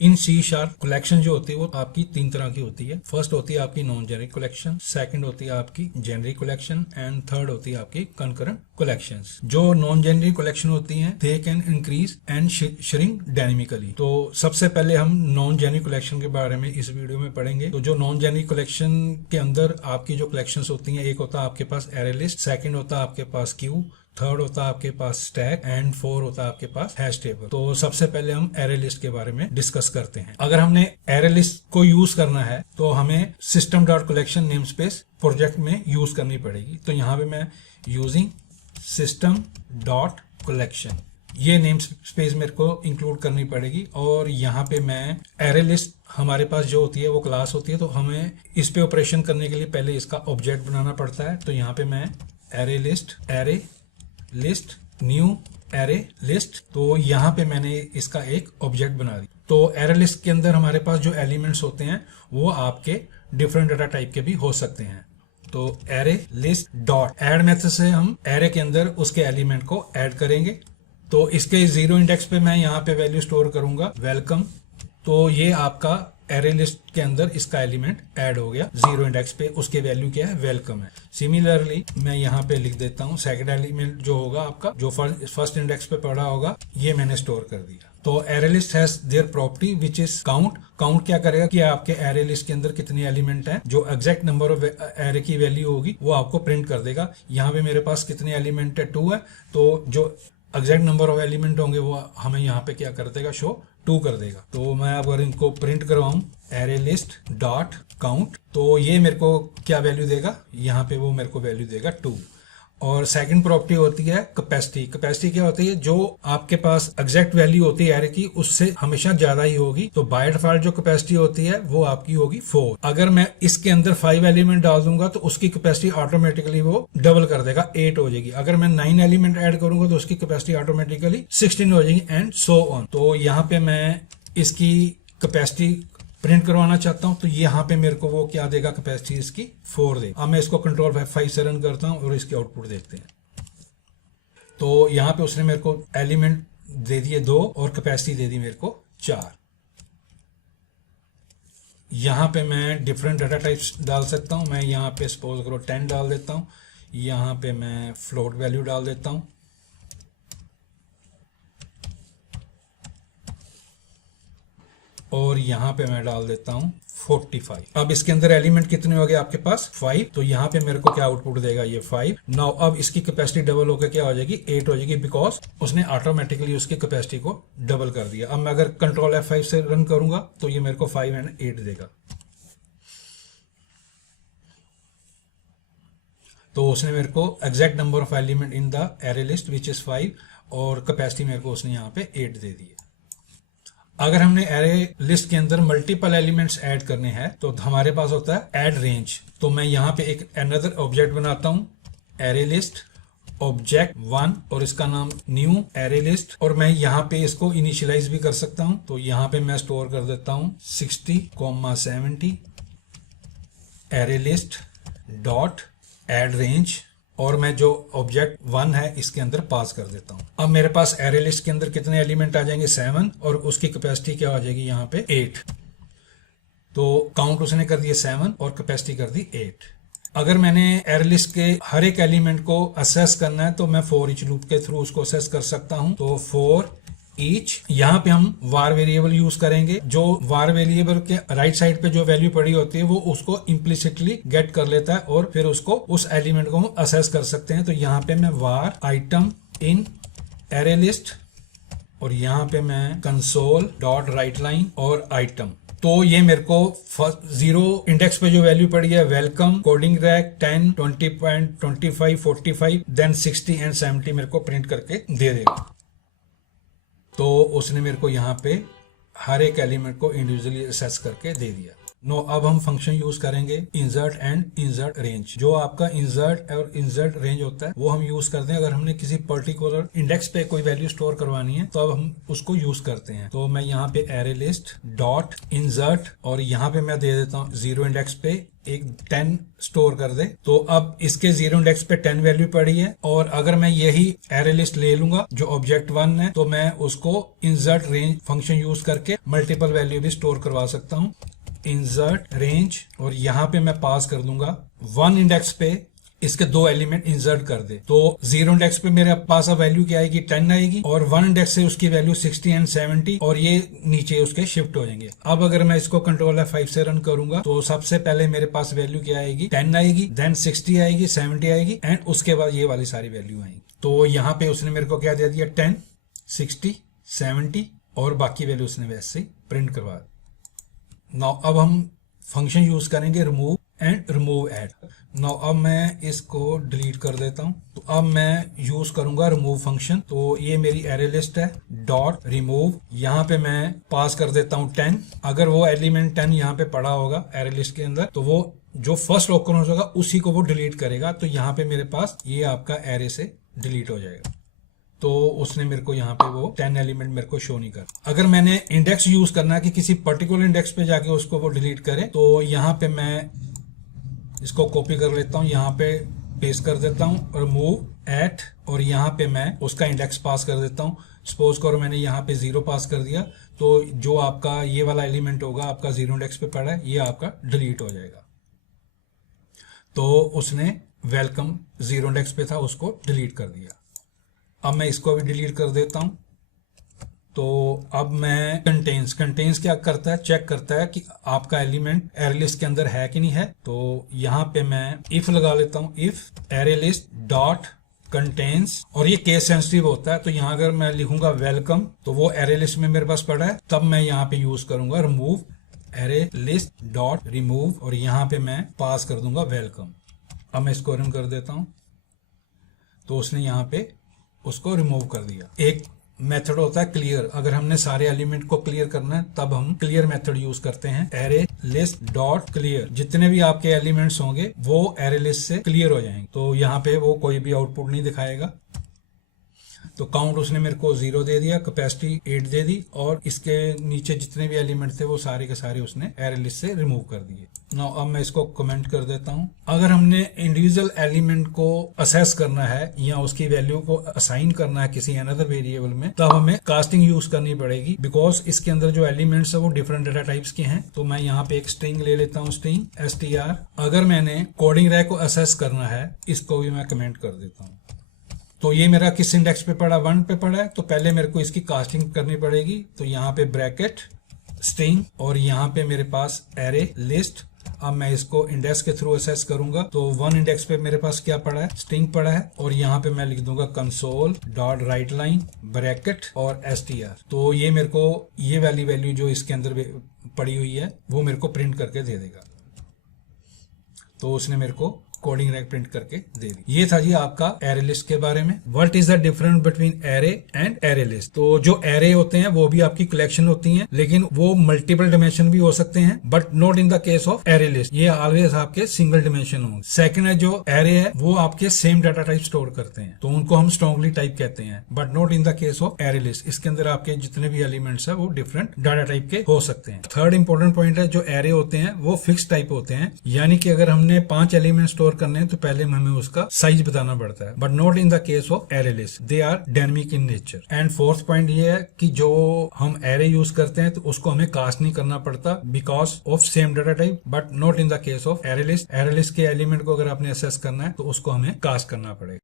इन C sharp collection जो होती है वो आपकी तीन तरह की होती है। फर्स्ट होती है आपकी नॉन जेनरिक कलेक्शन, सेकंड होती है आपकी जेनरिक कलेक्शन एंड थर्ड होती है आपकी कंकरेंट कलेक्शंस। जो नॉन जेनरिक कलेक्शन होती हैं they can increase and shrink dynamically. तो सबसे पहले हम नॉन जेनरिक कलेक्शन के बारे में इस वीडियो में पढ़ेंगे। तो जो नॉन जेनरिक कलेक्शन के अंदर आपकी जो कलेक्शंस होती हैं, एक होता है आपके पास एरे लिस्ट, सेकंड होता है आपके पास क्यू, थर्ड होता है आपके पास स्टैक एंड फोर होता है आपके पास हैश टेबल। तो सबसे पहले हम एरे लिस्ट के बारे में डिस्कस करते हैं। अगर हमने एरे लिस्ट को यूज करना है तो हमें system dot collection name space project में यूज करनी पड़ेगी। तो यहाँ पे मैं यूजिंग सिस्टम डॉट कलेक्शन ये नेम स्पेस मेरे को इंक्लूड करनी पड़ेगी। और यहाँ पे मैं एरे लिस्ट हमारे पास जो होती है वो क्लास होती है, तो हमें इस पे ऑपरेशन करने के लिए पहले इसका ऑब्जेक्ट बनाना पड़ता है। तो यहाँ पे मैं array list new array list, तो यहाँ पे मैंने इसका एक ऑब्जेक्ट बना दी। तो एरे लिस्ट के अंदर हमारे पास जो एलिमेंट्स होते हैं वो आपके डिफरेंट डाटा टाइप के भी हो सकते हैं। तो array list dot add method से हम एरे के अंदर उसके एलिमेंट को ऐड करेंगे। तो इसके जीरो इंडेक्स पे मैं यहाँ पे वैल्यू स्टोर करूंगा वेलकम। तो ये आपका एरे लिस्ट के अंदर इसका एलिमेंट ऐड हो गया जीरो इंडेक्स पे, उसके वैल्यू क्या है वेलकम है। सिमिलरली मैं यहाँ पे लिख देता हूँ सेकंड एलिमेंट जो होगा आपका जो फर्स्ट इंडेक्स पे पड़ा होगा ये मैंने स्टोर कर दिया। तो array list has their property which is count. Count क्या करेगा कि आपके एरे लिस्ट के अंदर कितने एलिमेंट हैं, जो एग्जैक्ट नंबर ऑफ एरे की वैल्यू होगी वो आपको प्रिंट कर देगा। यहाँ पे मेरे पास कितने एलिमेंट है 2 है, तो जो एग्जैक्ट नंबर ऑफ एलिमेंट होंगे वो हमें यहाँ पे क्या कर देगा शो 2 कर देगा। तो मैं अगर इनको प्रिंट करवाऊं एरे लिस्ट डॉट काउंट तो ये मेरे को क्या वैल्यू देगा, यहाँ पे वो मेरे को वैल्यू देगा 2। और सेकंड प्रॉपर्टी होती है कैपेसिटी। कैपेसिटी क्या होती है, जो आपके पास एग्जैक्ट वैल्यू होती है एरे की उससे हमेशा ज्यादा ही होगी। तो बाय डिफॉल्ट जो कैपेसिटी होती है वो आपकी होगी 4। अगर मैं इसके अंदर 5 एलिमेंट डाल दूंगा तो उसकी कैपेसिटी ऑटोमेटिकली वो डबल कर देगा, 8 हो जाएगी। अगर मैं 9 एलिमेंट ऐड करूंगा तो उसकी कैपेसिटी ऑटोमेटिकली 16 हो जाएगी एंड सो ऑन। तो यहाँ पे मैं इसकी कैपेसिटी प्रिंट करवाना चाहता हूं तो यहाँ पे मेरे को वो क्या देगा, कैपेसिटी इसकी 4 देगा। अब मैं इसको कंट्रोल F5 से रन करता हूं और इसकी आउटपुट देखते हैं। तो यहाँ पे उसने मेरे को एलिमेंट दे दिए 2 और कैपेसिटी दे दी मेरे को 4। यहाँ पे मैं डिफरेंट डाटा टाइप्स डाल सकता हूं। मैं यहाँ पे सपोज करो 10 डाल देता हूं। यहाँ पे मैं फ्लोट वैल्यू डाल देता हूं और यहाँ पे मैं डाल देता हूँ 45। अब इसके अंदर एलिमेंट कितने हो गए आपके पास 5, तो यहाँ पे मेरे को क्या आउटपुट देगा ये 5। नाउ अब इसकी कैपेसिटी डबल होकर क्या हो जाएगी 8 हो जाएगी, बिकॉज उसने ऑटोमेटिकली उसकी कैपेसिटी को डबल कर दिया। अब मैं अगर कंट्रोल F5 से रन करूंगा तो ये मेरे को 5 एंड 8 देगा। तो उसने मेरे को exact number of element in the array list which is 5 और कैपेसिटी मेरे को उसने यहाँ पे 8 दे दी है। अगर हमने एरे लिस्ट के अंदर मल्टीपल एलिमेंट्स ऐड करने हैं तो हमारे पास होता है ऐड रेंज। तो मैं यहाँ पे एक अनदर ऑब्जेक्ट बनाता हूँ एरे लिस्ट ऑब्जेक्ट 1 और इसका नाम न्यू एरे लिस्ट, और मैं यहाँ पे इसको इनिशियलाइज भी कर सकता हूँ। तो यहाँ पे मैं स्टोर कर देता हूँ 60,70 array list dot add range और मैं जो ऑब्जेक्ट 1 है इसके अंदर पास कर देता हूं। अब मेरे पास एरे लिस्ट के अंदर कितने एलिमेंट आ जाएंगे 7 और उसकी कैपेसिटी क्या आ जाएगी यहाँ पे 8। तो काउंट उसने कर दिया 7 और कैपेसिटी कर दी 8। अगर मैंने एरे लिस्ट के हर एक एलिमेंट को असेस करना है तो मैं फॉर ईच लूप के थ्रू उसको असेस कर सकता हूं। तो फॉर ईच यहाँ पे हम वार वेरिएबल यूज करेंगे। जो वार वेरिएबल के राइट साइड पे जो वैल्यू पड़ी होती है वो उसको इम्प्लिसिटली गेट कर लेता है और फिर उसको उस एलिमेंट को हम असेस कर सकते हैं। तो यहाँ पे मैं वार आइटम इन एरे लिस्ट और यहाँ पे मैं कंसोल डॉट राइट लाइन और आइटम। तो ये मेरे को जीरो इंडेक्स पे जो वैल्यू पड़ी है welcome coding rack 10 20.25 45 then 60 and 70 मेरे को प्रिंट करके दे देगा। तो उसने मेरे को यहाँ पे हर एक एलिमेंट को इंडिविजुअली असेस करके दे दिया। नो अब हम फंक्शन यूज करेंगे इंसर्ट एंड इंसर्ट रेंज। जो आपका इंसर्ट और इंसर्ट रेंज होता है वो हम यूज करते हैं अगर हमने किसी पर्टिकुलर इंडेक्स पे कोई वैल्यू स्टोर करवानी है तो अब हम उसको यूज करते हैं। तो मैं यहाँ पे एरे लिस्ट डॉट इंसर्ट और यहाँ पे मैं दे देता हूँ 0 इंडेक्स पे एक 10 स्टोर कर दे। तो अब इसके 0 इंडेक्स पे 10 वैल्यू पड़ी है और अगर मैं यही एरे लिस्ट ले लूंगा जो ऑब्जेक्ट 1 है तो मैं उसको इंसर्ट रेंज फंक्शन यूज करके मल्टीपल वैल्यू भी स्टोर करवा सकता हूँ। इंसर्ट रेंज और यहाँ पे मैं पास कर दूंगा 1 इंडेक्स पे इसके 2 एलिमेंट इंसर्ट कर दे। तो 0 इंडेक्स पे मेरे पास अब वैल्यू क्या आएगी 10 आएगी और 1 इंडेक्स से उसकी वैल्यू 60 एंड 70 और ये नीचे उसके शिफ्ट हो जाएंगे। अब अगर मैं इसको कंट्रोल F5 से रन करूंगा तो सबसे पहले मेरे पास वैल्यू क्या आएगी 10 आएगी, देन 60 आएगी, 70 आएगी एंड उसके बाद ये वाली सारी वैल्यू आएगी। तो यहाँ पे उसने मेरे को क्या दे दिया 10, 60, 70 और बाकी वैल्यू उसने वैसे ही प्रिंट करवा दी। नाउ अब हम फंक्शन यूज करेंगे remove and remove add. Now अब मैं इसको डिलीट कर देता हूं। तो अब मैं यूज करूंगा रिमूव फंक्शन। तो ये मेरी एरे लिस्ट है डॉट रिमूव, यहाँ पे मैं पास कर देता हूं 10। अगर वो एलिमेंट 10 यहाँ पे पड़ा होगा एरे लिस्ट के अंदर तो वो जो फर्स्ट ऑकरेंस होगा उसी को वो डिलीट करेगा। तो यहाँ पे मेरे पास ये आपका एरे से डिलीट हो जाएगा। तो उसने मेरे को यहाँ पे वो 10 एलिमेंट मेरे को शो नहीं कर। अगर मैंने इंडेक्स यूज करना है कि किसी पर्टिकुलर इंडेक्स पे जाके उसको वो डिलीट करे तो यहाँ पे मैं इसको कॉपी कर लेता हूँ, यहाँ पे पेस्ट कर देता हूँ रिमूव एट और यहाँ पे मैं उसका इंडेक्स पास कर देता हूँ। सपोज करो मैंने यहाँ पे 0 पास कर दिया तो जो आपका ये वाला एलिमेंट होगा आपका 0 इंडेक्स पे पड़ा है ये आपका डिलीट हो जाएगा। तो उसने वेलकम 0 इंडेक्स पे था उसको डिलीट कर दिया। अब मैं इसको भी डिलीट कर देता हूं। तो अब मैं कंटेन्स क्या करता है चेक करता है कि आपका एलिमेंट एरे लिस्ट के अंदर है कि नहीं है। तो यहाँ पे मैं इफ लगा लेता हूं, if array list dot contains और ये केस सेंसिटिव होता है। तो यहाँ अगर मैं लिखूंगा वेलकम तो वो एरे लिस्ट में मेरे पास पड़ा है, तब मैं यहाँ पे यूज करूंगा remove array list dot remove और यहाँ पे मैं पास कर दूंगा वेलकम। अब मैं इसको रन कर देता हूं तो उसने यहाँ पे उसको रिमूव कर दिया। एक मेथड होता है क्लियर, अगर हमने सारे एलिमेंट को क्लियर करना है तब हम क्लियर मेथड यूज करते हैं। एरे लिस्ट डॉट क्लियर, जितने भी आपके एलिमेंट्स होंगे वो एरे लिस्ट से क्लियर हो जाएंगे। तो यहाँ पे वो कोई भी आउटपुट नहीं दिखाएगा। तो काउंट उसने मेरे को 0 दे दिया, कैपेसिटी 8 दे दी और इसके नीचे जितने भी एलिमेंट थे वो सारे के सारे उसने एरे लिस्ट से रिमूव कर दिए। नाउ अब मैं इसको कमेंट कर देता हूं। अगर हमने इंडिविजुअल एलिमेंट को असेस करना है या उसकी वैल्यू को असाइन करना है किसी अनदर वेरिएबल में तब हमें कास्टिंग यूज करनी पड़ेगी, बिकॉज इसके अंदर जो एलिमेंट्स है वो डिफरेंट डाटा टाइप्स के हैं। तो मैं यहाँ पे एक स्ट्रिंग ले लेता हूँ, स्ट्रिंग str। अगर मैंने कोडिंग रैक को असेस करना है इसको भी मैं कमेंट कर देता हूँ। तो ये मेरा किस इंडेक्स पे पड़ा 1 पे पड़ा है, तो पहले मेरे को इसकी कास्टिंग करनी पड़ेगी। तो यहाँ पे ब्रैकेट स्ट्रिंग और यहाँ पे मेरे पास एरे लिस्ट। अब मैं इसको इंडेक्स के थ्रू असेस करूंगा। तो 1 इंडेक्स पे मेरे पास क्या पड़ा है स्ट्रिंग पड़ा है और यहाँ पे मैं लिख दूंगा console dot right line bracket और str। तो ये मेरे को ये वाली वैल्यू जो इसके अंदर पड़ी हुई है वो मेरे को प्रिंट करके दे देगा। तो उसने मेरे को कोडिंग रैक प्रिंट करके दे दी। ये था जी आपका एरे लिस्ट के बारे में। What is the difference between array and array list. तो जो एरे होते हैं वो भी आपकी कलेक्शन होती हैं, लेकिन वो मल्टीपल डिमेंशन भी हो सकते हैं, but not in the case of array list. ये ऑलवेज आपके सिंगल डिमेंशन होंगे। सेकंड है जो एरे है वो आपके सेम डाटा टाइप स्टोर करते हैं, तो उनको हम स्ट्रॉन्गली टाइप कहते हैं, but not in the case of array list. इसके अंदर आपके जितने भी एलिमेंट्स है वो डिफरेंट डाटा टाइप के हो सकते हैं। थर्ड इंपॉर्टेंट पॉइंट है जो एरे होते हैं वो फिक्स टाइप होते हैं, यानी कि अगर हमने 5 एलिमेंट स्टोर करने हैं तो पहले हमें उसका साइज बताना पड़ता है, but not in the case of array list, they are dynamic in nature. And fourth point ये है कि जो हम एरे यूज करते हैं तो उसको हमें कास्ट नहीं करना पड़ता because of same data type, but not in the case of array list. Array list के एलिमेंट को अगर आपने असेस करना है तो उसको हमें कास्ट करना पड़ेगा।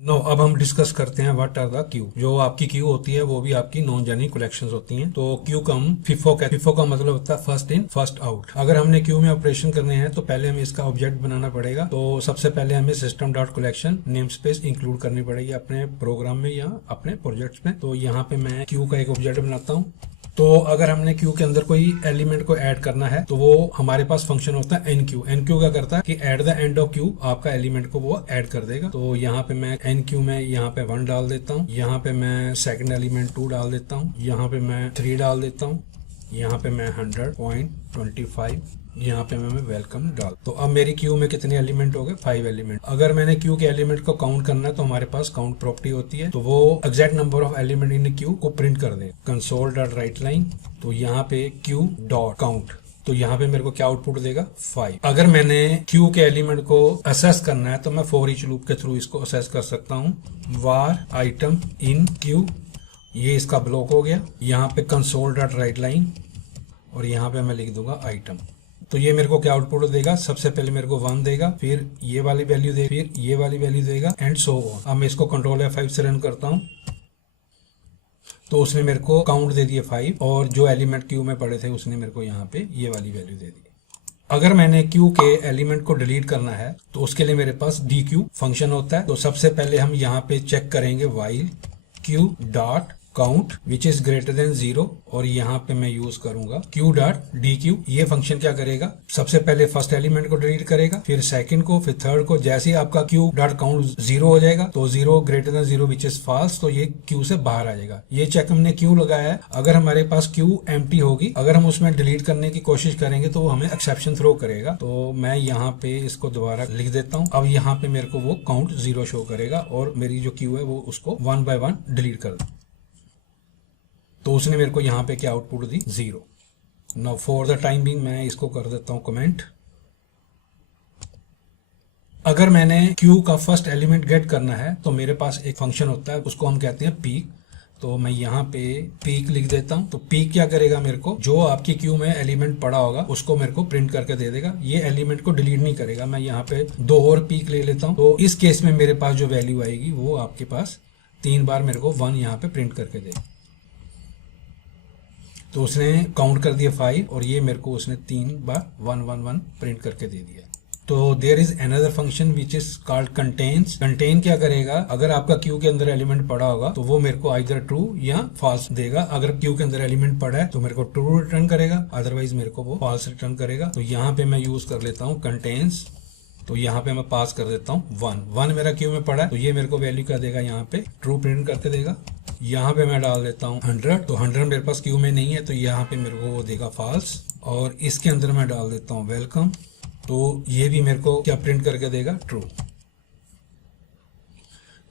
नो अब हम डिस्कस करते हैं व्हाट आर द क्यू। जो आपकी क्यू होती है वो भी आपकी नॉन जेनरिक कलेक्शंस होती हैं। तो क्यू का हम फिफो का मतलब होता है फर्स्ट इन फर्स्ट आउट। अगर हमने क्यू में ऑपरेशन करने हैं तो पहले हमें इसका ऑब्जेक्ट बनाना पड़ेगा। तो सबसे पहले हमें system dot collection name space include करनी पड़ेगी अपने प्रोग्राम में या अपने प्रोजेक्ट्स में। तो यहाँ पे मैं क्यू का एक ऑब्जेक्ट बनाता हूँ। तो अगर हमने क्यू के अंदर कोई एलिमेंट को ऐड करना है तो वो हमारे पास फंक्शन होता है एनक्यू। एनक्यू क्या करता है कि at the end of Q आपका एलिमेंट को वो ऐड कर देगा। तो यहाँ पे मैं एनक्यू में यहाँ पे 1 डाल देता हूँ, यहाँ पे मैं सेकंड एलिमेंट 2 डाल देता हूँ, यहाँ पे मैं 3 डाल देता हूँ, यहाँ पे मैं 100.25, यहाँ पे मैं वेलकम डाल। तो अब मेरी क्यू में कितने एलिमेंट हो गए? 5 एलिमेंट। अगर मैंने क्यू के एलिमेंट को काउंट करना है तो हमारे पास काउंट प्रॉपर्टी होती है, तो वो exact number of element in Q को प्रिंट कर दे। कंसोल डॉट राइट लाइन, तो यहाँ पे क्यू डॉट काउंट, तो यहाँ पे मेरे को क्या आउटपुट देगा? 5। अगर मैंने क्यू के एलिमेंट को असेस करना है तो मैं फॉर ईच लूप के थ्रू इसको असेस कर सकता हूँ। वार आइटम इन क्यू, ये इसका ब्लॉक हो गया। यहाँ पे कंसोल डॉट राइट लाइन और यहाँ पे मैं लिख दूंगा आइटम। तो ये मेरे को क्या आउटपुट देगा? सबसे पहले मेरे को 1 देगा, फिर ये वाली वैल्यू देगा, फिर ये वाली वैल्यू देगा, एंड सो ऑन। अब मैं इसको कंट्रोल F5 से रन करता हूँ तो उसने मेरे को काउंट दे दिए 5, और जो एलिमेंट क्यू में पड़े थे उसने मेरे को यहाँ पे ये वाली वैल्यू दे दी। अगर मैंने क्यू के एलिमेंट को डिलीट करना है तो उसके लिए मेरे पास dq फंक्शन होता है। तो सबसे पहले हम यहाँ पे चेक करेंगे while q dot count which is greater than 0, और यहाँ पे मैं यूज करूंगा q डॉट dq। ये फंक्शन क्या करेगा? सबसे पहले फर्स्ट एलिमेंट को डिलीट करेगा, फिर सेकंड को, फिर थर्ड को। जैसे ही आपका q डॉट काउंट 0 हो जाएगा तो 0 greater than 0 which is false, तो ये q से बाहर आ जाएगा। ये चेक हमने क्यों लगाया है? अगर हमारे पास q एम्प्टी होगी, अगर हम उसमें डिलीट करने की कोशिश करेंगे तो वो हमें एक्सेप्शन थ्रो करेगा। तो मैं यहाँ पे इसको दोबारा लिख देता हूँ। अब यहाँ पे मेरे को वो काउंट 0 शो करेगा और मेरी जो q है वो उसको 1 by 1 डिलीट कर दे। तो उसने मेरे को यहाँ पे क्या output the? 0। Now for the time being मैं इसको कर देता हूँ कमेंट। अगर मैंने क्यू का फर्स्ट एलिमेंट गेट करना है तो मेरे पास एक फंक्शन होता है, उसको हम कहते हैं पीक। तो मैं यहाँ पे पीक लिख देता हूँ। तो पीक क्या करेगा? मेरे को जो आपकी क्यू में एलिमेंट पड़ा होगा उसको मेरे को प्रिंट करके दे देगा। ये एलिमेंट को डिलीट नहीं करेगा। मैं यहाँ पे 2 और पीक ले लेता हूँ। तो इस केस में मेरे पास जो वैल्यू आएगी वो आपके पास 3 बार मेरे को 1 यहाँ पे प्रिंट करके देगा। तो उसने काउंट कर दिया 5, और ये मेरे को उसने 3 बार 1 1 1 प्रिंट करके दे दिया। तो there is another function which is called contains. Contain क्या करेगा? अगर आपका क्यू के अंदर एलिमेंट पड़ा होगा तो वो मेरे को आइदर ट्रू या फॉल्स देगा। अगर क्यू के अंदर एलिमेंट पड़ा है तो मेरे को ट्रू रिटर्न करेगा, अदरवाइज मेरे को वो फॉल्स रिटर्न करेगा। तो यहाँ पे मैं यूज कर लेता हूँ कंटेन्स। तो यहाँ पे मैं पास कर देता हूँ 1 मेरा क्यू में पड़ा है, तो ये मेरे को वैल्यू क्या देगा? यहाँ पे ट्रू प्रिंट करके देगा। यहाँ पे मैं डाल देता हूँ 100, तो 100 मेरे पास क्यू में नहीं है तो यहाँ पे मेरे को वो देगा फॉल्स। और इसके अंदर मैं डाल देता हूँ वेलकम, तो ये भी मेरे को क्या प्रिंट करके देगा? ट्रू।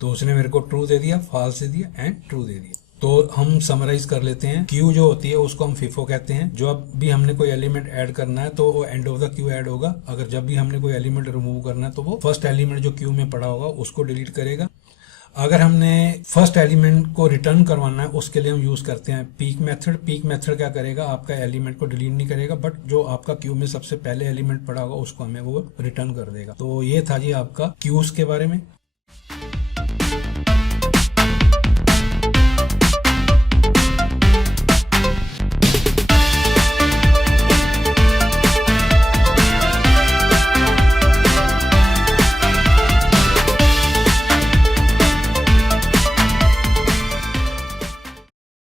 तो उसने मेरे को ट्रू दे दिया, फॉल्स दे दिया एंड ट्रू दे दिया। तो हम समराइज कर लेते हैं। क्यू जो होती है उसको हम फिफो कहते हैं। जो अब भी हमने कोई एलिमेंट ऐड करना है तो वो end of the Q add होगा। अगर जब भी हमने कोई एलिमेंट रिमूव करना है तो वो फर्स्ट एलिमेंट जो क्यू में पड़ा होगा उसको डिलीट करेगा। अगर हमने फर्स्ट एलिमेंट को रिटर्न करवाना है उसके लिए हम यूज करते हैं पीक मेथड। पीक मेथड क्या करेगा? आपका एलिमेंट को डिलीट नहीं करेगा, बट जो आपका क्यू में सबसे पहले एलिमेंट पड़ा होगा उसको हमें वो रिटर्न कर देगा। तो ये था जी आपका क्यूज के बारे में।